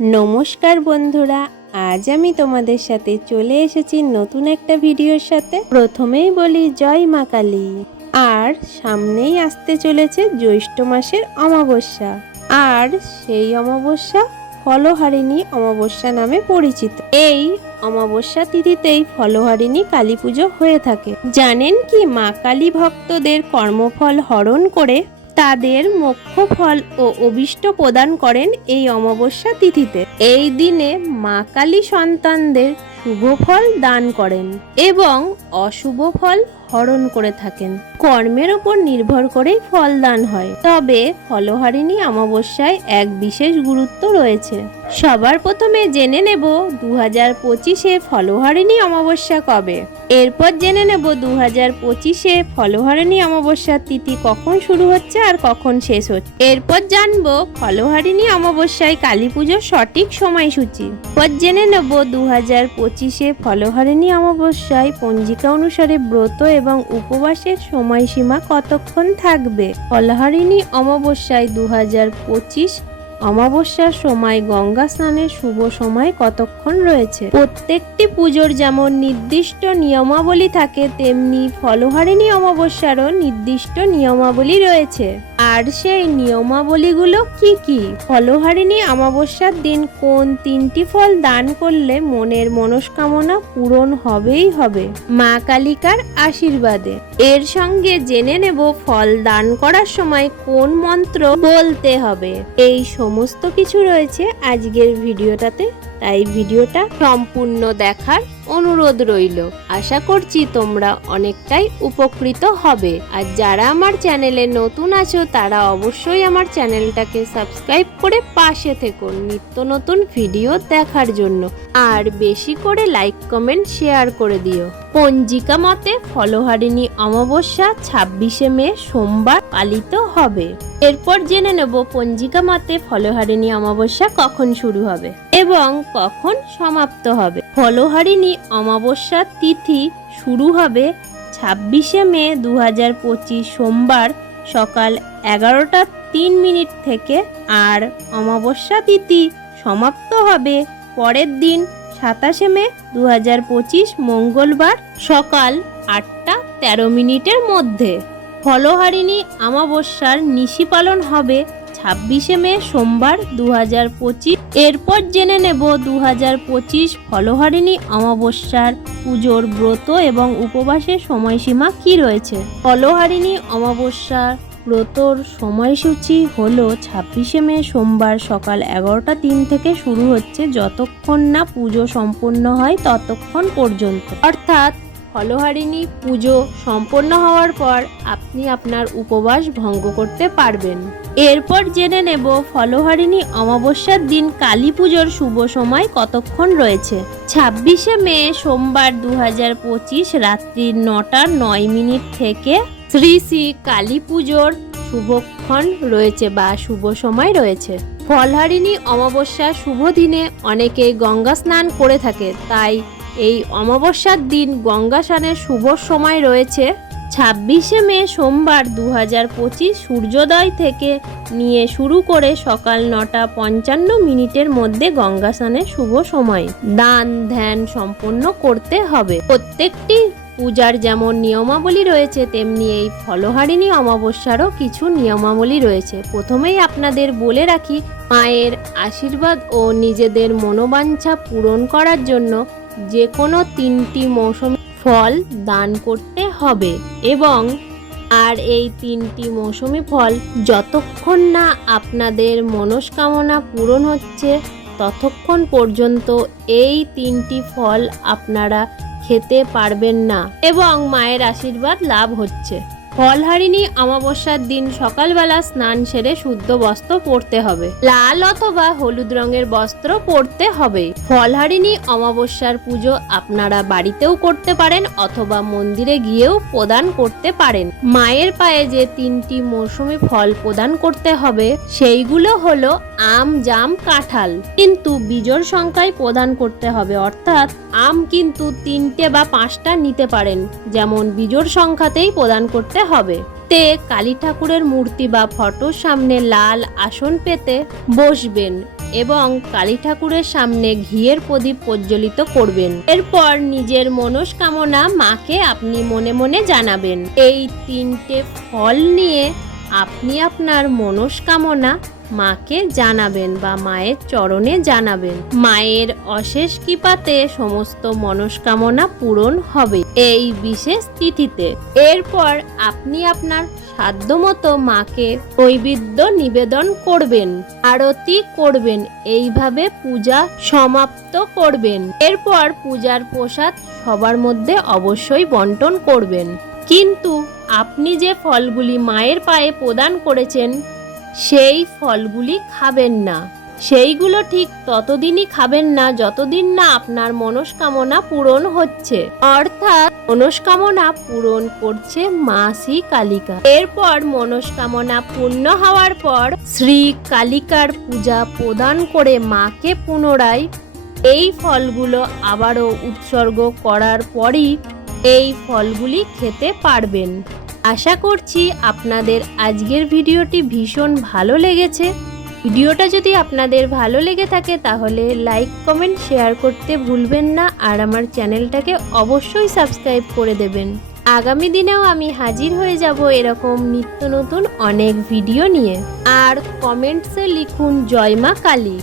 নমস্কার বন্ধুরা, আজ আমি তোমাদের সাথে চলে এসেছি নতুন একটা ভিডিওর সাথে। প্রথমেই বলি জয় মা কালী। আর সামনেই আসতে চলেছে জ্যৈষ্ঠ মাসের অমাবস্যা, আর সেই অমাবস্যা ফলহারিণী অমাবস্যা নামে পরিচিত। এই অমাবস্যা তিথিতেই ফলহারিণী কালী পুজো হয়ে থাকে। জানেন কি, মা কালী ভক্তদের কর্মফল হরণ করে তাদের মোক্ষ ফল ও অভীষ্ট প্রদান করেন এই অমাবস্যা তিথিতে। এই দিনে মা কালী সন্তানদের শুভ ফল দান করেন এবং অশুভ ফল হরণ করে থাকেন। কর্মের উপর নির্ভর করেই ফল দান হয়, তবে ফলহারিণী অমাবস্যায় এক বিশেষ গুরুত্ব রয়েছে। সবার প্রথমে জেনে নেব 2025-এ ফলহারিণী অমাবস্যা কবে। এরপর জেনে নেব 2025-এ ফলহারিণী অমাবস্যার তিথি কখন শুরু হচ্ছে আর কখন শেষ হচ্ছে। এরপর জানবো ফলহারিণী অমাবস্যায় কালী পুজোর সঠিক সময়সূচি। এরপর জেনে নেব 2025-এ ফলহারিণী অমাবস্যায় পঞ্জিকা অনুসারে ব্রত এবং উপবাসের সময়সীমা কতক্ষণ থাকবে। ফলহারিণী অমাবস্যায় 2025 অমাবস্যার সময় গঙ্গা স্নানের শুভ সময় কতক্ষণ রয়েছে। প্রত্যেকটি পুজোর যেমন নির্দিষ্ট নিয়মাবলী থাকে, তেমনি ফলহারিণী অমাবস্যারও নির্দিষ্ট নিয়মাবলী রয়েছে। আর সেই নিয়মাবলীগুলো কি কি? ফলহারিণী অমাবস্যার দিন কোন 3টি ফল দান করলে মনের মনস্কামনা পূরণ হবেই হবে মা কালিকার আশীর্বাদে। এর সঙ্গে জেনে নেব ফল দান করার সময় কোন মন্ত্র বলতে হবে। এই সমস্ত কিছু রয়েছে আজকের ভিডিওটাতে, তাই ভিডিওটা সম্পূর্ণ দেখার অনুরোধ রইল। আশা করছি তোমরা অনেকটাই উপকৃত হবে। আর যারা আমার চ্যানেলে নতুন আছো তারা অবশ্যই আমার চ্যানেলটাকে সাবস্ক্রাইব করে পাশে থেকো নিত্য নতুন ভিডিও দেখার জন্য। আর বেশি করে লাইক কমেন্ট শেয়ার করে দিও। পঞ্জিকা মতে ফলহারিণী অমাবস্যা 26শে মে সোমবার পালিত হবে। এরপর জেনে নেব পঞ্জিকা মতে ফলহারিণী অমাবস্যা কখন শুরু হবে এবং কখন সমাপ্ত হবে। ফলহারিণী অমাবস্যার তিথি শুরু হবে 26শে মে 2025 সোমবার সকাল 11টা 3 মিনিট থেকে, আর অমাবস্যা তিথি সমাপ্ত হবে পরের দিন 27শে মে 2025 মঙ্গলবার সকাল 8টা 13 মিনিটের মধ্যে। ফলহারিণী অমাবস্যার নিশি পালন হবে 26শে মে সোমবার 2025। এরপর জেনে নেব 2025 ফলহারিণী অমাবস্যার পুজোর ব্রত এবং উপবাসের সময়সীমা কি রয়েছে। ফলহারিণী অমাবস্যার ব্রতর সময়সূচি হলো 26শে মে সোমবার সকাল 11টা 3 থেকে শুরু হচ্ছে, যতক্ষণ না পুজো সম্পন্ন হয় ততক্ষণ পর্যন্ত। অর্থাৎ ফলহারিণী পুজো সম্পন্ন হওয়ার পর আপনি আপনার উপবাস ভঙ্গ করতে পারবেন। এরপর জেনে নেব ফলহারিণী অমাবস্যার দিন কালী পুজোর শুভ সময় কতক্ষণ রয়েছে। 26শে মে সোমবার 2025 রাত্রি 9টা 9 মিনিট থেকে শ্রী শ্রী কালী পুজোর শুভক্ষণ রয়েছে বা শুভ সময় রয়েছে। ফলহারিণী অমাবস্যা শুভ দিনে অনেকেই গঙ্গা স্নান করে থাকে, তাই এই অমাবস্যার দিন গঙ্গা স্নানের শুভ সময় রয়েছে 26শে মে সোমবার 2025 সূর্যোদয় থেকে নিয়ে শুরু করে সকাল 9টা 55 মিনিটের মধ্যে গঙ্গা স্নানের শুভ সময়। দান ধ্যান সম্পন্ন করতে হবে। প্রত্যেকটি পূজার যেমন নিয়মাবলী রয়েছে, তেমনি এই ফলহারিণী অমাবস্যারও কিছু নিয়মাবলী রয়েছে। প্রথমেই আপনাদের বলে রাখি, মায়ের আশীর্বাদ ও নিজেদের মনোবাঞ্ছা পূরণ করার জন্য যে কোনো 3টি মৌসুমী ফল দান করতে হবে এবং এই 3টি মৌসুমী ফল যতক্ষণ না আপনাদের মনস্কামনা পূরণ হচ্ছে ততক্ষণ পর্যন্ত এই 3টি ফল আপনারা খেতে পারবেন না এবং মায়ের আশীর্বাদ লাভ হচ্ছে। ফলহারিণী অমাবস্যার দিন সকালবেলা স্নান সেরে শুদ্ধ বস্ত্র পরতে হবে। লাল অথবা হলুদ রঙের বস্ত্র পরতে হবে। ফলহারিণী অমাবস্যার পুজো আপনারা বাড়িতেও করতে পারেন অথবা মন্দিরে গিয়েও প্রদান করতে পারেন। মায়ের পায়ে যে 3টি মৌসুমী ফল প্রদান করতে হবে সেইগুলো হলো আম, জাম, কাঁঠাল, কিন্তু বিজোড় সংখ্যায় প্রদান করতে হবে। অর্থাৎ আম কিন্তু 3টে বা 5টা নিতে পারেন, যেমন বিজোড় সংখ্যাতেই প্রদান করতে হবে। তে কালী ঠাকুরের মূর্তি বা ফটোর সামনে লাল আসন পেতে বসবেন এবং কালী ঠাকুরের সামনে ঘিয়ের প্রদীপ প্রজ্বলিত করবেন। এরপর নিজের মনস্কামনা মাকে আপনি মনে মনে জানাবেন। এই 3টে ফল নিয়ে আপনি আপনার মনস্কামনা মাকে জানাবেন বা মায়ের চরণে জানাবেন। মায়ের অশেষ কৃপাতে সমস্ত মনস্কামনা পূরণ হবে এই বিশেষ তিথিতে। এরপর আপনি আপনার সাধ্যমতো মাকে নৈবেদ্য নিবেদন করবেন, আরতি করবেন, এইভাবে পূজা সমাপ্ত করবেন। এরপর পূজার প্রসাদ সবার মধ্যে অবশ্যই বন্টন করবেন। কিন্তু আপনি যে ফলগুলি মায়ের পায়ে প্রদান করেছেন সেই ফলগুলি খাবেন না। সেইগুলো ঠিক ততদিনই খাবেন না যতদিন না আপনার মনস্কামনা পূরণ হচ্ছে, অর্থাৎ মনস্কামনা পূরণ করছে মা শ্রী কালিকা। এরপর মনস্কামনা পূর্ণ হওয়ার পর শ্রী কালিকার পূজা প্রদান করে মাকে পুনরায় এই ফলগুলো আবারও উৎসর্গ করার পরই এই ফলগুলি খেতে পারবেন। আশা করছি আপনাদের আজকের ভিডিওটি ভীষণ ভালো লেগেছে। ভিডিওটা যদি আপনাদের ভালো লেগে থাকে তাহলে লাইক, কমেন্ট, শেয়ার করতে ভুলবেন না। আর আমার চ্যানেলটাকে অবশ্যই সাবস্ক্রাইব করে দেবেন। আগামী দিনেও আমি হাজির হয়ে যাব এরকম নিত্য নতুন অনেক ভিডিও নিয়ে। আর কমেন্টসে লিখুন জয় মা কালী।